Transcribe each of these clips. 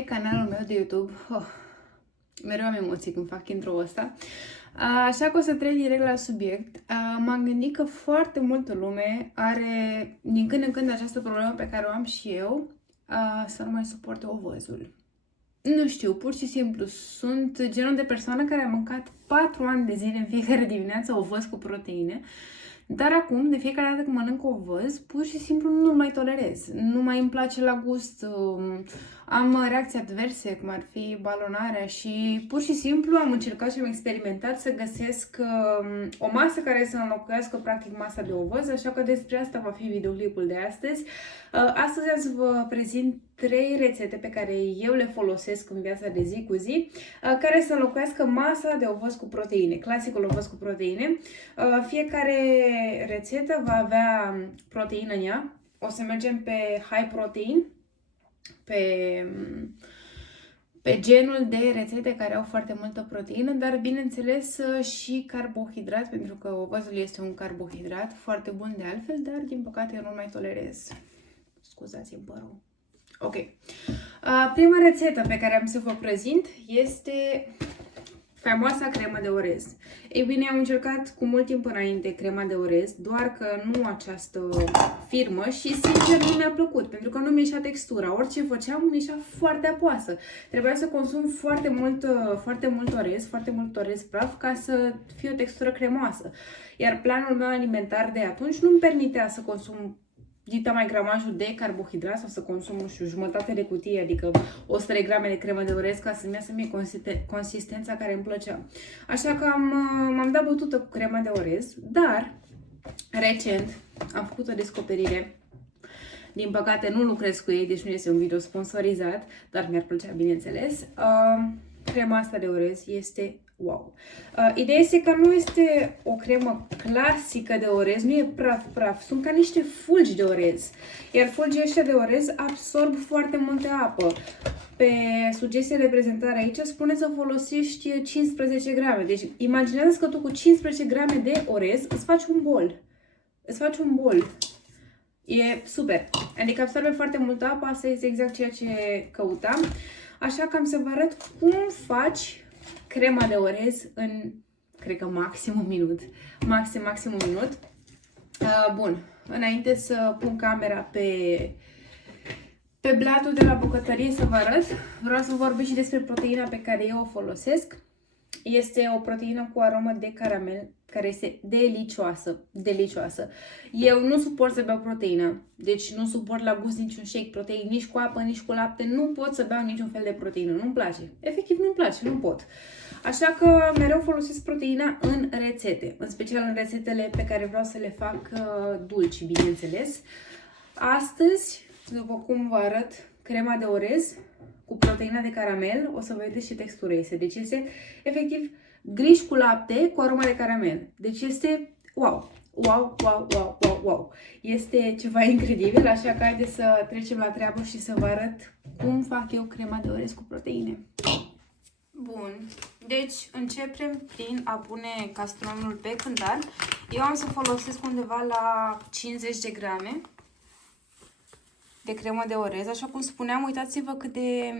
pe canalul meu de YouTube. Mereu am emoții când fac intro-ul ăsta. Așa că o să trec direct la subiect. M-am gândit că foarte multă lume are din când în când această problemă pe care o am și eu, să nu mai suporte ovăzul. Nu știu, pur și simplu, sunt genul de persoană care a mâncat 4 ani de zile în fiecare dimineață ovăz cu proteine, dar acum, de fiecare dată când mănânc ovăz, pur și simplu nu-l mai tolerez. Nu mai îmi place la gust, am reacții adverse, cum ar fi balonarea și pur și simplu am încercat și am experimentat să găsesc o masă care să înlocuiască practic masa de ovăz, așa că despre asta va fi videoclipul de astăzi. Astăzi să vă prezint 3 rețete pe care eu le folosesc în viața de zi cu zi, care să înlocuiască masa de ovăz cu proteine, clasicul ovăz cu proteine. Fiecare rețetă va avea proteină în ea. O să mergem pe high protein, pe genul de rețete care au foarte multă proteină, dar bineînțeles și carbohidrat, pentru că ovăzul este un carbohidrat foarte bun de altfel, dar din păcate eu nu mai tolerez. Scuzați-mi părul. Ok. Prima rețetă pe care am să vă prezint este faimoasa cremă de orez. Ei bine, am încercat cu mult timp înainte crema de orez, doar că nu această firmă și sincer nu mi-a plăcut, pentru că nu mi-a ieșit textura. Orice făceam mi ieșea foarte apoasă. Trebuia să consum foarte mult orez praf ca să fie o textură cremoasă. Iar planul meu alimentar de atunci nu-mi permitea să consum dita mai gramajul de carbohidrat sau să consum, nu știu, jumătate de cutie, adică 100 de grame de cremă de orez ca să-mi iasă mie consistența care îmi plăcea. Așa că m-am dat bătută cu crema de orez, dar recent am făcut o descoperire. Din păcate nu lucrez cu ei, deci nu este un video sponsorizat, dar mi-ar plăcea, bineînțeles. Crema asta de orez este wow! Ideea este că nu este o cremă clasică de orez, nu e praf, sunt ca niște fulgi de orez. Iar fulgii ăștia de orez absorb foarte multă apă. Pe sugestie de prezentare aici spune să folosești 15 grame. Deci imaginează că tu cu 15 grame de orez îți faci un bol. E super. Adică absorbe foarte multă apă, asta este exact ceea ce căutam. Așa că am să vă arăt cum faci crema de orez în, cred că maxim un minut. Maxim un minut. Bun, înainte să pun camera pe blatul de la bucătărie să vă arăt, vreau să vorbesc și despre proteina pe care eu o folosesc. Este o proteină cu aromă de caramel, care este delicioasă. Eu nu suport să beau proteină, deci nu suport la gust niciun shake proteic, nici cu apă, nici cu lapte, nu pot să beau niciun fel de proteină, nu-mi place. Efectiv nu-mi place, nu pot. Așa că mereu folosesc proteina în rețete, în special în rețetele pe care vreau să le fac dulci, bineînțeles. Astăzi, după cum vă arăt, crema de orez cu proteina de caramel, o să vă vedeți și textura este. Deci este efectiv griș cu lapte cu aroma de caramel. Deci este wow! Este ceva incredibil, așa că haideți să trecem la treabă și să vă arăt cum fac eu crema de orez cu proteine. Bun, deci începem prin a pune castronul pe cântar. Eu am să folosesc undeva la 50 de grame de cremă de orez. Așa cum spuneam, uitați-vă cât de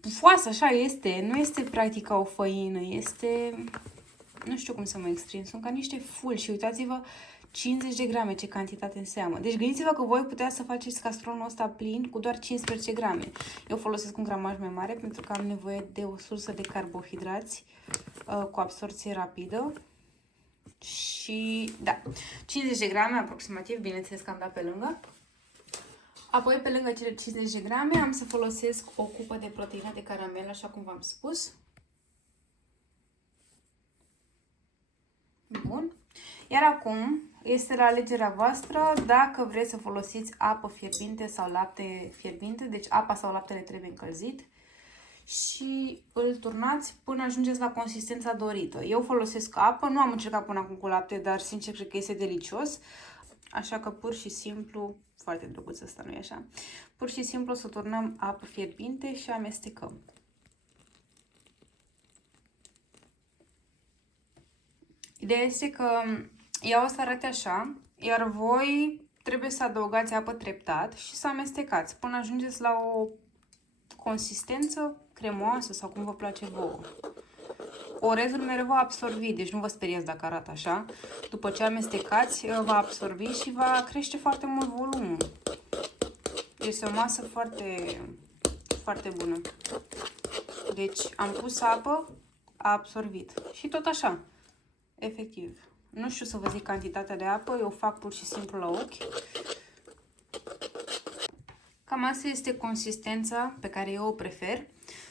pufoasă așa este. Nu este practic ca o făină, este, nu știu cum să mă exprim, sunt ca niște fulgi și uitați-vă 50 de grame ce cantitate înseamnă. Deci gândiți-vă că voi puteți să faceți castronul ăsta plin cu doar 15 grame. Eu folosesc un gramaj mai mare pentru că am nevoie de o sursă de carbohidrați cu absorție rapidă. Și da, 50 de grame aproximativ, bineînțeles că am dat pe lângă. Apoi, pe lângă cele 50 de grame, am să folosesc o cupă de proteină de caramel, așa cum v-am spus. Bun. Iar acum este la alegerea voastră dacă vreți să folosiți apă fierbinte sau lapte fierbinte. Deci apa sau laptele trebuie încălzit. Și îl turnați până ajungeți la consistența dorită. Eu folosesc apă, nu am încercat până acum cu lapte, dar sincer cred că este delicios. Așa că pur și simplu, foarte drăguț ăsta, nu-i așa? Pur și simplu o să turnăm apă fierbinte și amestecăm. Ideea este că ea o să arate așa, iar voi trebuie să adăugați apă treptat și să amestecați până ajungeți la o consistență cremoasă sau cum vă place vouă. Orezul mereu va absorbi, deci nu vă speriați dacă arată așa. După ce amestecați, va absorbi și va crește foarte mult volumul. Este o masă foarte, foarte bună. Deci am pus apă, a absorbit. Și tot așa, efectiv. Nu știu să vă zic cantitatea de apă, eu fac pur și simplu la ochi. Cam asta este consistența pe care eu o prefer.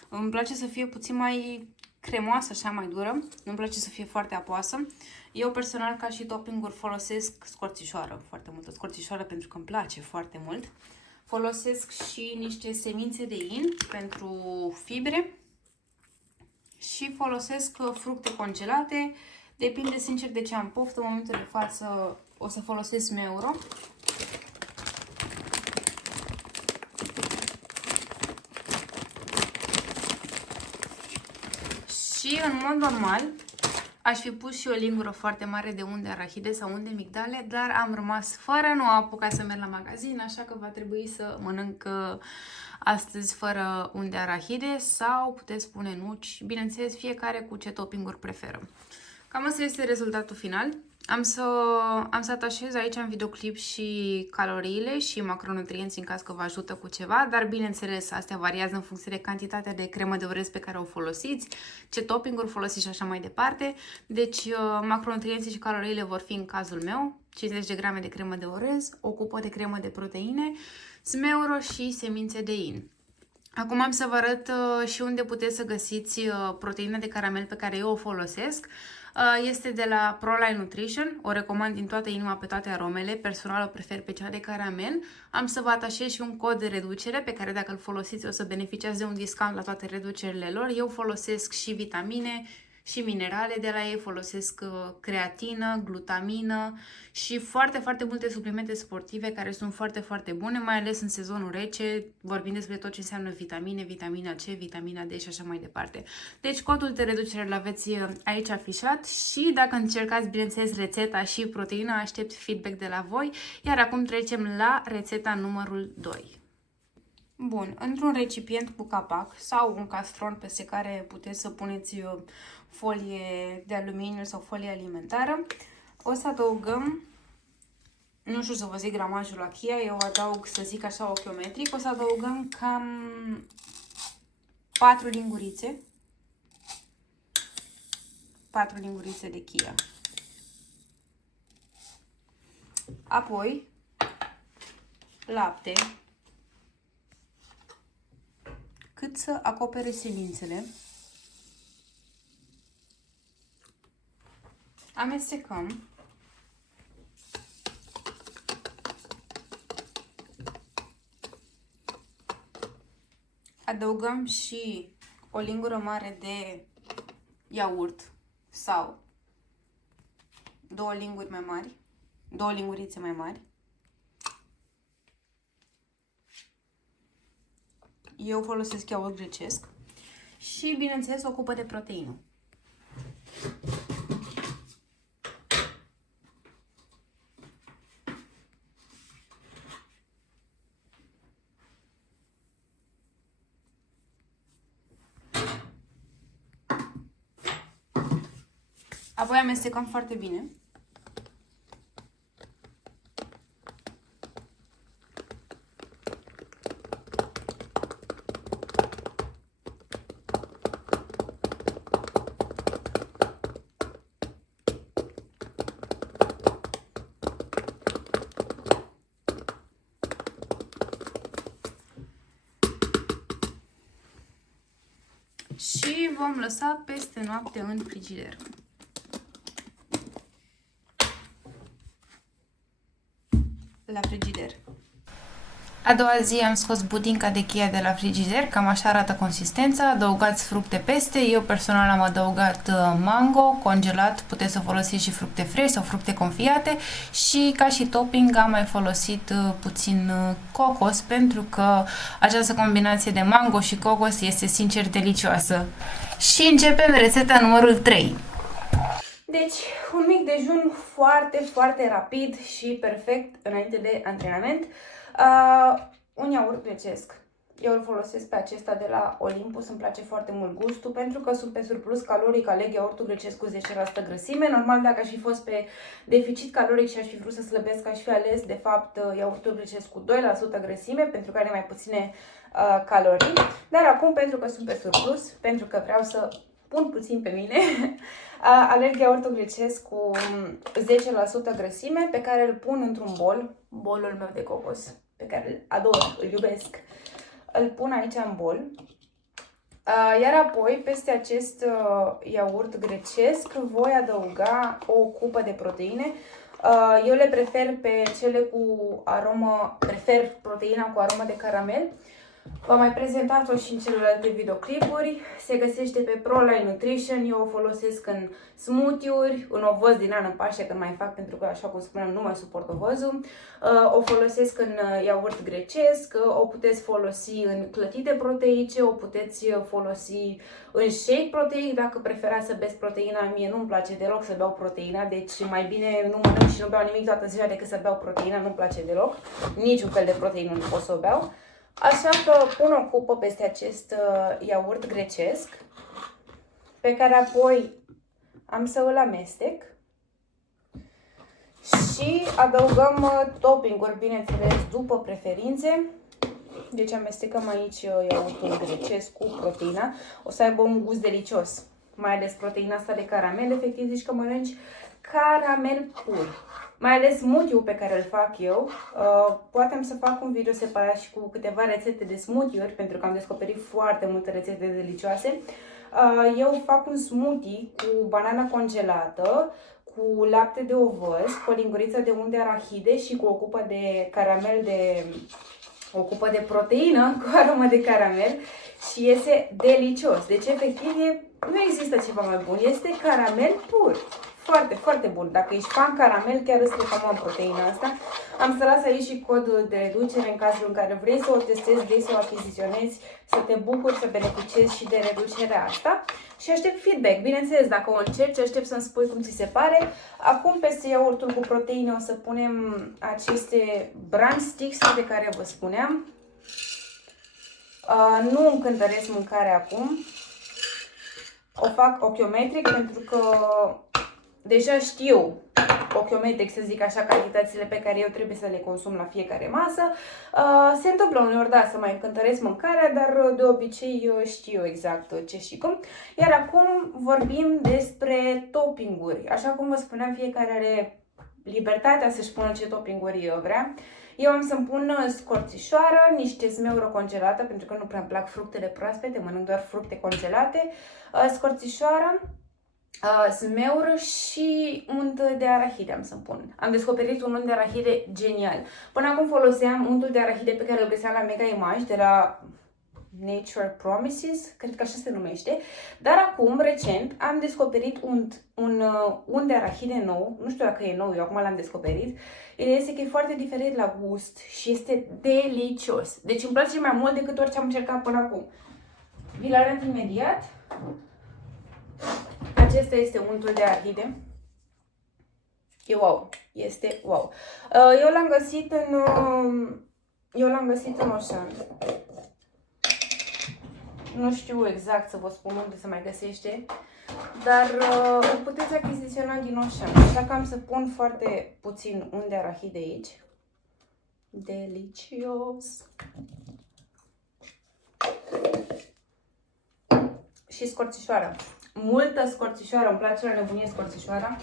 Îmi place să fie puțin mai cremoasă, așa mai dură. Nu-mi place să fie foarte apoasă. Eu personal ca și topping-uri folosesc scorțișoară, foarte multă scorțișoară pentru că îmi place foarte mult. Folosesc și niște semințe de in pentru fibre și folosesc fructe congelate. Depinde sincer de ce am poftă. În momentul de față o să folosesc Meuro. Și în mod normal aș fi pus și o lingură foarte mare de unde arahide sau unde migdale, dar am rămas fără, nu am apucat să merg la magazin, așa că va trebui să mănânc astăzi fără unde arahide sau puteți pune nuci, bineînțeles fiecare cu ce topping-uri preferă. Cam asta este rezultatul final. Am să atașez aici în videoclip și caloriile și macronutrienți în caz că vă ajută cu ceva, dar bineînțeles astea variază în funcție de cantitatea de cremă de orez pe care o folosiți, ce topping-uri folosiți și așa mai departe. Deci macronutrienții și caloriile vor fi în cazul meu 50 de grame de cremă de orez, o cupă de cremă de proteine, smeuro și semințe de in. Acum am să vă arăt și unde puteți să găsiți proteina de caramel pe care eu o folosesc. Este de la ProLine Nutrition, o recomand din toată inima pe toate aromele, personal o prefer pe cea de caramel. Am să vă atașez și un cod de reducere pe care dacă îl folosiți o să beneficiați de un discount la toate reducerile lor. Eu folosesc și vitamine și minerale de la ei, folosesc creatină, glutamină și foarte, foarte multe suplimente sportive care sunt foarte, foarte bune, mai ales în sezonul rece, vorbim despre tot ce înseamnă vitamine, vitamina C, vitamina D și așa mai departe. Deci codul de reducere îl aveți aici afișat și dacă încercați, bineînțeles, rețeta și proteina, aștept feedback de la voi, iar acum trecem la rețeta numărul 2. Bun, într-un recipient cu capac sau un castron peste care puteți să puneți folie de aluminiu sau folie alimentară, o să adăugăm, nu știu să vă zic gramajul la chia, eu adaug, să zic așa, ochiometric, o să adăugăm cam 4 lingurițe, 4 lingurițe de chia. Apoi, lapte, cât să acopere semințele. Amestecăm. Adăugăm și o lingură mare de iaurt sau 2 linguri mai mari, 2 lingurițe mai mari. Eu folosesc iaurt grecesc și, bineînțeles, o cupă de proteină. Apoi amestecăm foarte bine. Și vom lăsa peste noapte în frigider. La frigider. A doua zi am scos budinca de chia de la frigider, cam așa arată consistența, adăugați fructe peste, eu personal am adăugat mango congelat, puteți să folosiți și fructe fresh sau fructe confiate și ca și topping am mai folosit puțin cocos pentru că această combinație de mango și cocos este sincer delicioasă. Și începem rețeta numărul 3. Deci, un mic dejun foarte, foarte rapid și perfect înainte de antrenament. Un iaurt grecesc. Eu îl folosesc pe acesta de la Olympus, îmi place foarte mult gustul, pentru că sunt pe surplus caloric, aleg iaurtul grecesc cu 10% grăsime. Normal, dacă aș fi fost pe deficit caloric și aș fi vrut să slăbesc, aș fi ales, de fapt, iaurtul grecesc cu 2% grăsime, pentru că are mai puține calorii. Dar acum, pentru că sunt pe surplus, pentru că vreau să pun puțin pe mine, alerg iaurtul grecesc cu 10% grăsime, pe care îl pun într-un bolul meu de cocos, pe care îl ador, îl iubesc. Îl pun aici în bol. Iar apoi, peste acest iaurt grecesc, voi adăuga o cupă de proteine. Eu le prefer pe cele cu aromă, prefer proteina cu aromă de caramel. V-am mai prezentat-o și în celelalte videoclipuri. Se găsește pe ProLine Nutrition. Eu o folosesc în smoothie-uri, în ovăz din an în Paște când mai fac, pentru că, așa cum spuneam, nu mai suport ovăzul. O folosesc în iaurt grecesc, o puteți folosi în clătite proteice, o puteți folosi în shake proteic dacă preferați să beți proteina. Mie nu-mi place deloc să beau proteina, deci mai bine nu mănânc și nu beau nimic toată ziua decât să beau proteina, nu-mi place deloc. Niciun fel de proteină nu pot să o beau. Așa că pun o cupă peste acest iaurt grecesc, pe care apoi am să îl amestec și adăugăm topping-uri, bineînțeles, după preferințe. Deci amestecăm aici iaurtul grecesc cu proteina. O să aibă un gust delicios, mai ales proteina asta de caramel. Efectiv, zici că mănânci caramel pur. Mai ales smoothie-ul pe care îl fac eu. Poate am să fac un video separat și cu câteva rețete de smoothie-uri, pentru că am descoperit foarte multe rețete delicioase. Eu fac un smoothie cu banana congelată, cu lapte de ovăz, cu o linguriță de unde arahide și cu o cupă de caramel o cupă de proteină cu aromă de caramel și iese delicios. Deci, efectiv, nu există ceva mai bun. Este caramel pur. Foarte, foarte bun. Dacă ești fan caramel, chiar îți recomand proteina asta. Am să las aici și codul de reducere în cazul în care vrei să o testezi, vrei să o achiziționezi, să te bucuri, să beneficiezi și de reducerea asta. Și aștept feedback. Bineînțeles, dacă o încerci, aștept să-mi spui cum ți se pare. Acum, peste iaurtul cu proteine, o să punem aceste bran sticks de care vă spuneam. Nu îmi cântăresc mâncarea acum. O fac ochiometric pentru că deja știu ochiometric, să zic așa, cantitățile pe care eu trebuie să le consum la fiecare masă. Se întâmplă uneori, da, să mai încântăresc mâncarea, dar de obicei știu exact ce și cum. Iar acum vorbim despre toppinguri. Așa cum vă spuneam, fiecare are libertatea să-și pună ce toppinguri vrea. Eu am să-mi pun scorțișoară, niște smeură congelată, pentru că nu prea îmi plac fructele proaspete, mănânc doar fructe congelate, scorțișoară, smeură și unt de arahide am să-mi pun. Am descoperit un unt de arahide genial. Până acum foloseam untul de arahide pe care îl găseam la Mega Image, de la Nature Promises, cred că așa se numește. Dar acum, recent, am descoperit un unt de arahide nou. Nu știu dacă e nou, eu acum l-am descoperit. Ideea este că e foarte diferit la gust și este delicios. Deci îmi place mai mult decât orice am încercat până acum. Vi-l arăt imediat. Acesta este untul de arahide. E wow. Este wow. Eu l-am găsit în Ocean. Nu știu exact să vă spun unde se mai găsește, dar îl puteți achiziționa din Ocean. Așa că am să pun foarte puțin unt de arahide aici. Delicios! Și scorțișoară. Multă scorțișoară, îmi place la nebunie scorțișoara.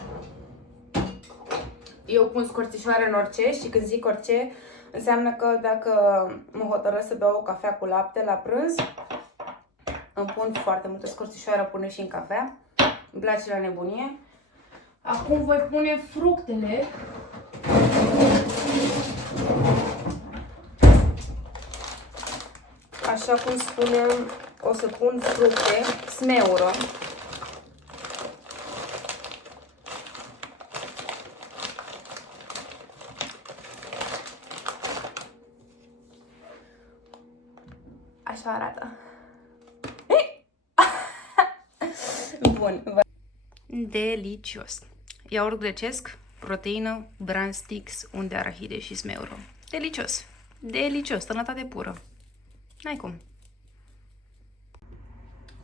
Eu pun scorțișoară în orice și când zic orice, înseamnă că dacă mă hotărăsc să beau o cafea cu lapte la prânz, îmi pun foarte multă scorțișoară până și în cafea. Îmi place la nebunie. Acum voi pune fructele. Așa cum spuneam, o să pun fructe, smeură. Așa arată. Bun. Delicios. Iaurt grecesc, proteină, bran sticks, unt de arahide și smeură. Delicios. Delicios. Sănătate pură. N-ai cum.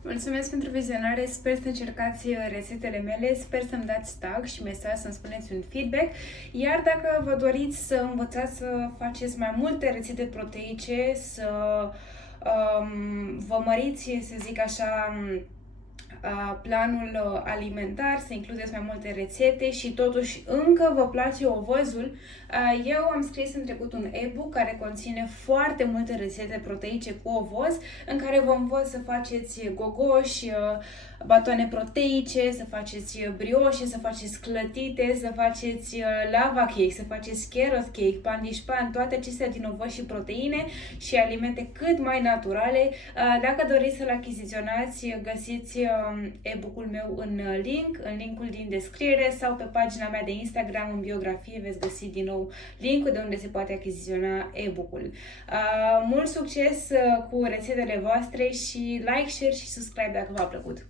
Mulțumesc pentru vizionare, sper să încercați rețetele mele, sper să-mi dați tag și mesaj să-mi spuneți un feedback, iar dacă vă doriți să învățați să faceți mai multe rețete proteice, să vă măriți, să zic așa, planul alimentar, să includeți mai multe rețete și totuși încă vă place ovăzul, eu am scris în trecut un e-book care conține foarte multe rețete proteice cu ovoz, în care vă învăț să faceți gogoși, batoane proteice, să faceți brioșe, să faceți clătite, să faceți lava cake, să faceți carrot cake, pandișpan, toate acestea din ovăz și proteine și alimente cât mai naturale. Dacă doriți să-l achiziționați, găsiți e-book-ul meu în linkul din descriere sau pe pagina mea de Instagram, în biografie veți găsi din nou linkul de unde se poate achiziționa e-book-ul. Mult succes cu rețetele voastre și like, share și subscribe dacă v-a plăcut!